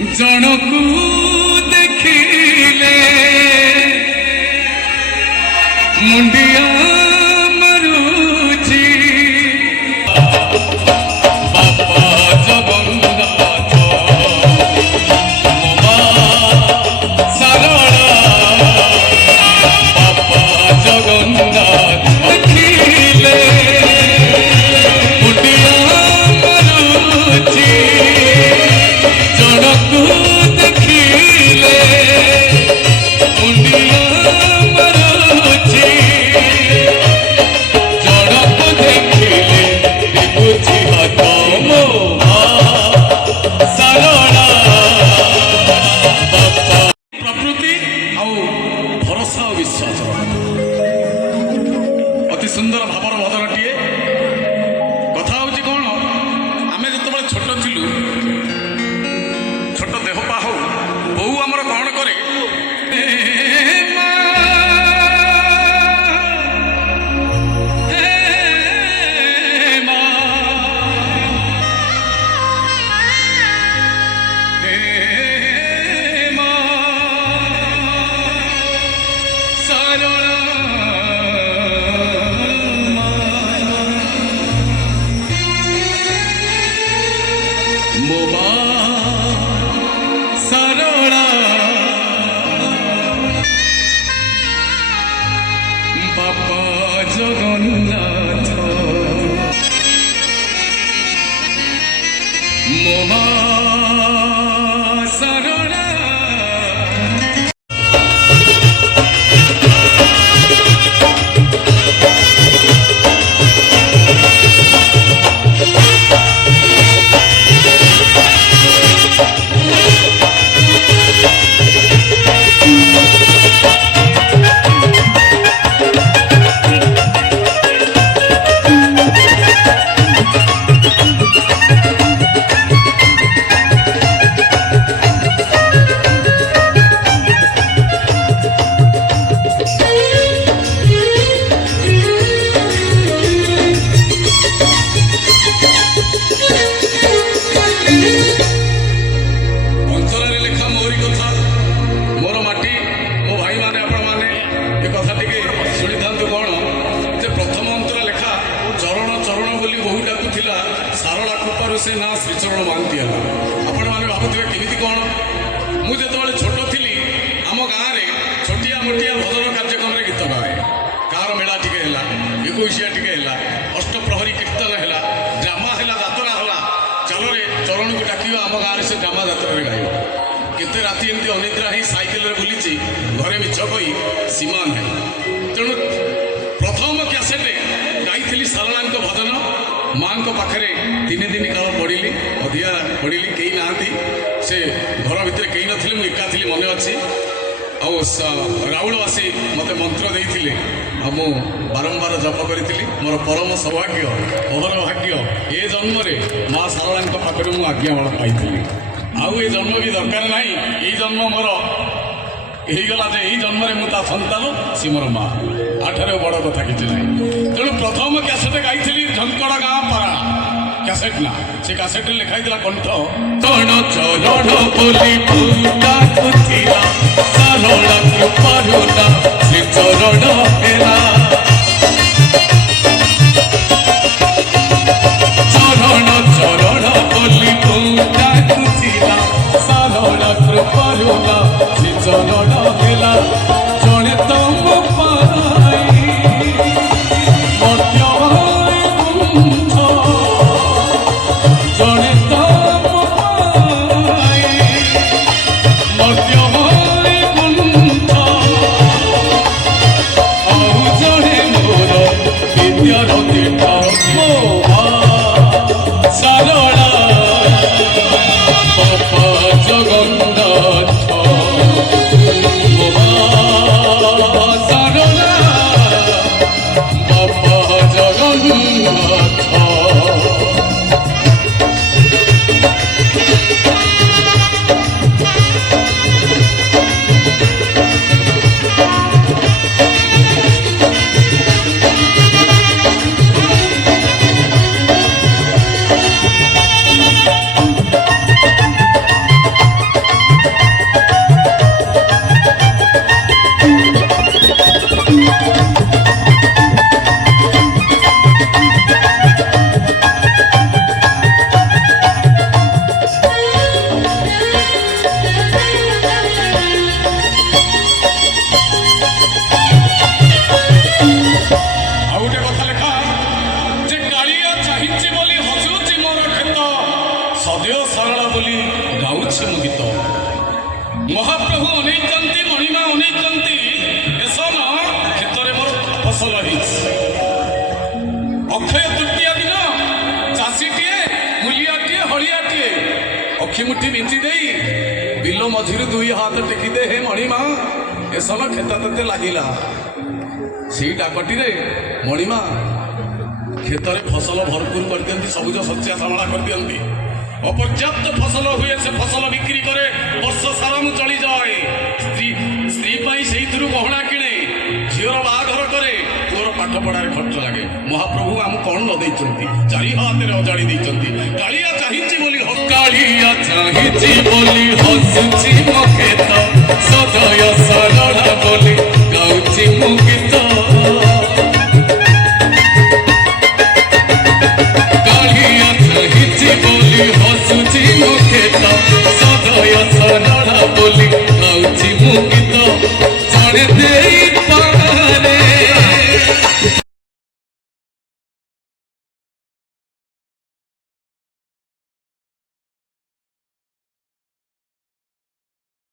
ଜଣକୁ ଦେଖିଲେ ମୁଣ୍ଡିଆ ମାରୁଛି ବାପା ଜଗନ୍ନାଥ ମୋ ମା ଶାରଳା ବାପା ଜଗନ୍ନାଥ ଦେଖିଲେ ମୁଣ୍ଡିଆ ମାରୁଛି ଜଣକୁ ଦେଖିଲେ ମୁଣ୍ଡିଆ ମାରୁଛି ଜଣକୁ ଦେଖିଲେ ଦେଖୁଛି ହାତ ମୋ ମା ଶାରଳା ବାପା ପ୍ରକୃତି ଆଉ ଭରସା ଓ ବିଶ୍ୱାସ ଅତି ସୁନ୍ଦର ଭାବର ବଦନଟିଏ। କଥା ହଉଛି କଣ, ଆମେ ଯେତେବେଳେ ଛୋଟ ଥିଲୁ, ଛୋଟ ଦେହ ପା ହଉ, ବୋଉ ଆମର କଣ କରେ, ମୋ ମା ଶାରଳା ବାପା ଜଗନ୍ନାଥ ମୋ ମା ଶାରଳା ଅଞ୍ଚଳରେ ଲେଖା ମୋରି କଥା, ମୋର ମାଟି, ମୋ ଭାଇମାନେ, ଆପଣମାନେ ଏ କଥା ଟିକେ ଶୁଣିଥାନ୍ତୁ। କ'ଣ ଯେ ପ୍ରଥମ ଅନ୍ତର ଲେଖା ଚରଣ ଚରଣ ବୋଲି ବହୁ ଡାକୁଥିଲା, ଶାରଳା କୃପାରୁ ସେ ନାଁ ଶ୍ରୀଚରଣ ମହାନ୍ତି ହେଲା। ଆପଣମାନେ ଭାବୁଥିବେ କେମିତି କ'ଣ। ମୁଁ ଯେତେବେଳେ ଛୋଟ ଥିଲି, ଆମ ଗାଁରେ ଛୋଟିଆ ମୋଟିଆ ଭଜନ କାର୍ଯ୍ୟକ୍ରମରେ ଗୀତ ଗାଏ। କାହାର ମେଳା ଟିକେ ହେଲା, ଏକୋଇଶିଆ ଟିକେ ହେଲା, ଅଷ୍ଟପ୍ରହରୀ କୀର୍ତ୍ତନ ହେଲା, ଡ୍ରାମା ହେଲା, ଯାତ୍ରା ହେଲା, ଚାଲରେ ଚରଣକୁ ଡାକିବା, ଆମ ଗାଁରେ ସେ ଡ୍ରାମା ଯାତ୍ରାରେ ଗାଇବ। କେତେ ରାତି ଏମିତି ଅନିଦ୍ରା ହେଇ ସାଇକେଲରେ ବୁଲିଛି, ଘରେ ମିଛ କହି ସୀମା ନାହିଁ। ତେଣୁ ପ୍ରଥମ କ୍ୟାସେଟ୍ରେ ଗାଇଥିଲି ଶାରଳାଙ୍କ ଭଜନ। ମାଆଙ୍କ ପାଖରେ 3 ଦିନ କାଳ ପଡ଼ିଲି, ଅଧିଆ ପଡ଼ିଲି, କେହି ନାହାନ୍ତି, ସେ ଘର ଭିତରେ କେହି ନଥିଲେ, ମୁଁ ଏକା ଥିଲି, ମନେ ଅଛି। ଆଉ ରାଉଳ ଆସି ମୋତେ ମନ୍ତ୍ର ଦେଇଥିଲେ, ଆଉ ମୁଁ ବାରମ୍ବାର ଜପ କରିଥିଲି। ମୋର ପରମ ସୌଭାଗ୍ୟ, ଅହର ଭାଗ୍ୟ, ଏ ଜନ୍ମରେ ମା ଶାରଳାଙ୍କ ପାଖରୁ ମୁଁ ଆଜ୍ଞାବଳ ପାଇଥିଲି। ଆଉ ଏ ଜନ୍ମ ବି ଦରକାର ନାହିଁ, ଏଇ ଜନ୍ମ ମୋର ହେଇଗଲା ଯେ ଏଇ ଜନ୍ମରେ ମୁଁ ତା ସନ୍ତାନ, ସେ ମୋର ମା। ଆଠାରୁ ବଡ଼ କଥା କିଛି ନାହିଁ। ତେଣୁ ପ୍ରଥମ କ୍ୟାସେଟ୍ ଗାଇଥିଲି ଝଙ୍କଡ଼ ଗାଁ ପାରା କ୍ୟାସେଟ୍ ନା, ସେ କ୍ୟାସେଟ୍ରେ ଲେଖା ହେଇଥିଲା କଣ୍ଠ ଚରଣ ଚରଣ ବୋଲି ଡାକୁଥିଲା, ଶାରଳା କୃପାରୁ ନା ଶ୍ରୀଚରଣ ହେଲା। ଚରଣ ଚରଣ ବୋଲି ଡାକୁଥିଲା, ଶାରଳା କୃପାରୁ ନା ଶ୍ରୀଚରଣ ହେଲା। ଜଣେ ତମ ପାଇ ମଧ୍ୟ କୁଣ୍ଠ, ଜଣେ ତମ ପାଇ ମଧ୍ୟ କୁଣ୍ଠ, ଆଉ ଜଣେ ମୋର ବିଦ୍ୟାର ପୀଠ, ମୋ ମା ଶାରଳା ବାପା ଜଗନ୍ନାଥ ମୋ ମା ଶାରଳା ବାପା ଜଗନ୍ନାଥ। ଗାଉଛି ମୁଁ ଗୀତ। ମହାପ୍ରଭୁ ଅନେଇଛନ୍ତି, ମଣିମା ଅନେଇଛନ୍ତି, ଏସନ କ୍ଷେତରେ ମୋର ଫସଲ ହେଇଛି। ଅକ୍ଷୟ ତୃତୀୟା ଦିନ ଚାଷୀଟିଏ, ମୂଲିଆଟିଏ, ହଳିଆଟିଏ ଅକ୍ଷିମୁଠି ବିଞ୍ଚି ଦେଇ ବିଲ ମଝିରୁ ଦୁଇ ହାତ ଟେକିଦେ, ହେ ମଣିମା ଏସନ କ୍ଷେତ ତତେ ଲାଗିଲା। ସେଇ ଡାକଟିରେ ମଣିମା କ୍ଷେତରେ ଫସଲ ଭରପୁର କରିଦିଅନ୍ତି, ସବୁଜ ଶସ୍ୟା ଶ୍ୟାମଳା କରିଦିଅନ୍ତି। ଅପର୍ଯ୍ୟାପ୍ତ ଫସଲ ହୁଏ, ସେ ଫସଲ ବିକ୍ରି କରେ, ବର୍ଷ ସାରା ମୁଁ ଚଳିଯାଏ। ସ୍ତ୍ରୀ ପାଇଁ ସେଇଥିରୁ ଗହଣା କିଣେ, ଝିଅର ବାହାଘର କରେ, ପୁଅର ପାଠ ପଢାରେ ଖର୍ଚ୍ଚ ଲାଗେ। ମହାପ୍ରଭୁ ଆମକୁ କଣ ନ ଦେଇଛନ୍ତି, ଚାରି ହାତରେ ଅଜାଡ଼ି ଦେଇଛନ୍ତି। କାଳିଆ ଚାହିଁଛି ବୋଲି କାଳିଆ ଚାହିଁଛି ବୋଲି ହସୁଛି ମୋ କ୍ଷେତ, ସଦୟ ସରଳା ବୋଲି ଗାଉଛି ମୁଁ ଗୀତ। କାଳିଆ ଚାହିଁଛି ବୋଲି ହସୁଛି ମୋ କ୍ଷେତ, ସଦୟ ସରଳା ବୋଲି ଗାଉଛି ମୁଁ ଗୀତ। ଜଣେ ଦେଇ ପାରେ